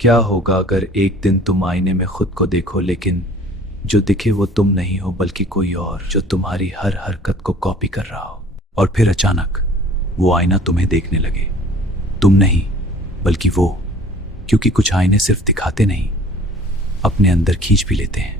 क्या होगा अगर एक दिन तुम आईने में खुद को देखो, लेकिन जो दिखे वो तुम नहीं हो बल्कि कोई और, जो तुम्हारी हर हरकत को कॉपी कर रहा हो। और फिर अचानक वो आईना तुम्हें देखने लगे, तुम नहीं बल्कि वो, क्योंकि कुछ आईने सिर्फ दिखाते नहीं, अपने अंदर खींच भी लेते हैं।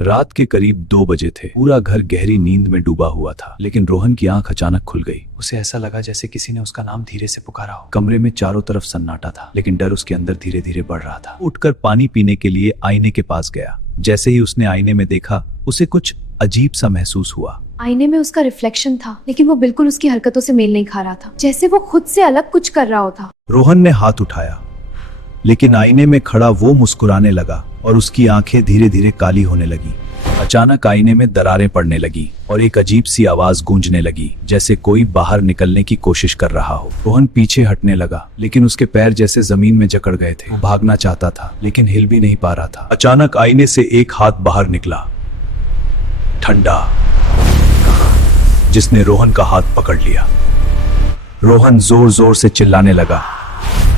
रात के करीब 2 बजे थे। पूरा घर गहरी नींद में डूबा हुआ था, लेकिन रोहन की आंख अचानक खुल गई। उसे ऐसा लगा जैसे किसी ने उसका नाम धीरे से पुकारा हो। कमरे में चारों तरफ सन्नाटा था, लेकिन डर उसके अंदर धीरे धीरे बढ़ रहा था। उठकर पानी पीने के लिए आईने के पास गया। जैसे ही उसने आईने में देखा, उसे कुछ अजीब सा महसूस हुआ। आईने में उसका रिफ्लेक्शन था, लेकिन वो बिल्कुल उसकी हरकतों से मेल नहीं खा रहा था, जैसे वो खुद से अलग कुछ कर रहा होता। रोहन ने हाथ उठाया, लेकिन आईने में खड़ा वो मुस्कुराने लगा और उसकी आंखें धीरे धीरे काली होने लगी। अचानक आईने में दरारें पड़ने लगी और एक अजीब सी आवाज गूंजने लगी, जैसे कोई बाहर निकलने की कोशिश कर रहा हो। रोहन पीछे हटने लगा, लेकिन उसके पैर जैसे जमीन में जकड़ गए थे। भागना चाहता था, लेकिन हिल भी नहीं पा रहा था। अचानक आईने से एक हाथ बाहर निकला, ठंडा, जिसने रोहन का हाथ पकड़ लिया। रोहन जोर जोर से चिल्लाने लगा,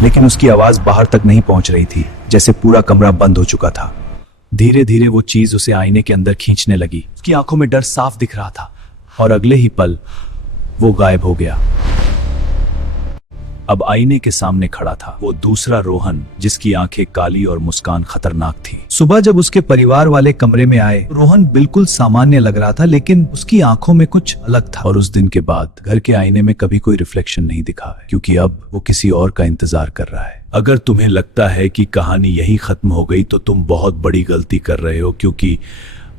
लेकिन उसकी आवाज बाहर तक नहीं पहुंच रही थी, जैसे पूरा कमरा बंद हो चुका था। धीरे धीरे वो चीज उसे आईने के अंदर खींचने लगी। उसकी आंखों में डर साफ दिख रहा था और अगले ही पल वो गायब हो गया। अब आईने के सामने खड़ा था वो दूसरा रोहन, जिसकी आंखें काली और मुस्कान खतरनाक थी। सुबह जब उसके परिवार वाले कमरे में आए, रोहन बिल्कुल सामान्य लग रहा था, लेकिन उसकी आंखों में कुछ अलग था। और उस दिन के बाद घर के आईने में कभी कोई रिफ्लेक्शन नहीं दिखा है, क्योंकि अब वो किसी और का इंतजार कर रहा है। अगर तुम्हें लगता है कि कहानी यही खत्म हो गई, तो तुम बहुत बड़ी गलती कर रहे हो, क्योंकि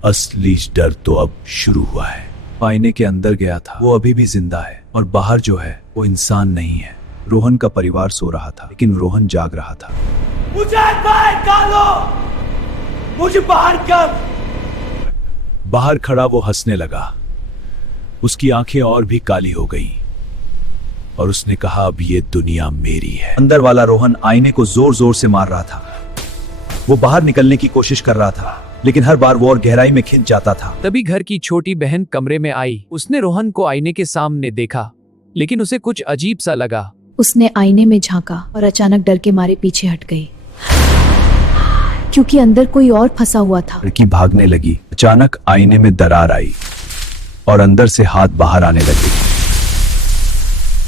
असली डर तो अब शुरू हुआ है। आईने के अंदर गया था, वो अभी भी जिंदा है, और बाहर जो है वो इंसान नहीं है। रोहन का परिवार सो रहा था, लेकिन रोहन जाग रहा था। मुझे बाहर निकालो, मुझे बाहर कर। बाहर खड़ा वो हंसने लगा। उसकी आंखें और भी काली हो गईं और उसने कहा, अब ये दुनिया मेरी है। अंदर वाला रोहन आईने को जोर जोर से मार रहा था। वो बाहर निकलने की कोशिश कर रहा था, लेकिन हर बार वो और गहराई में खिंच जाता था। तभी घर की छोटी बहन कमरे में आई। उसने रोहन को आईने के सामने देखा, लेकिन उसे कुछ अजीब सा लगा। उसने आईने में झांका और अचानक डर के मारे पीछे हट गई, क्योंकि अंदर कोई और फंसा हुआ था। लड़की भागने लगी। अचानक आईने में दरार आई और अंदर से हाथ बाहर आने लगे,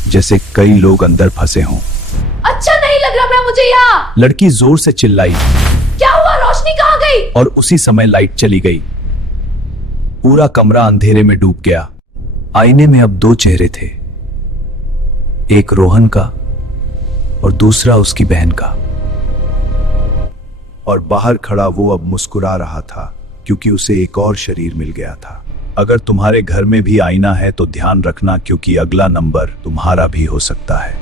जैसे कई लोग अंदर फंसे हों। अच्छा नहीं लग रहा मुझे यहाँ। लड़की जोर से चिल्लाई, क्या हुआ, रोशनी कहाँ गई? और उसी समय लाइट चली गई। पूरा कमरा अंधेरे में डूब गया। आईने में अब 2 चेहरे थे, एक रोहन का और दूसरा उसकी बहन का। और बाहर खड़ा वो अब मुस्कुरा रहा था, क्योंकि उसे एक और शरीर मिल गया था। अगर तुम्हारे घर में भी आईना है तो ध्यान रखना, क्योंकि अगला नंबर तुम्हारा भी हो सकता है।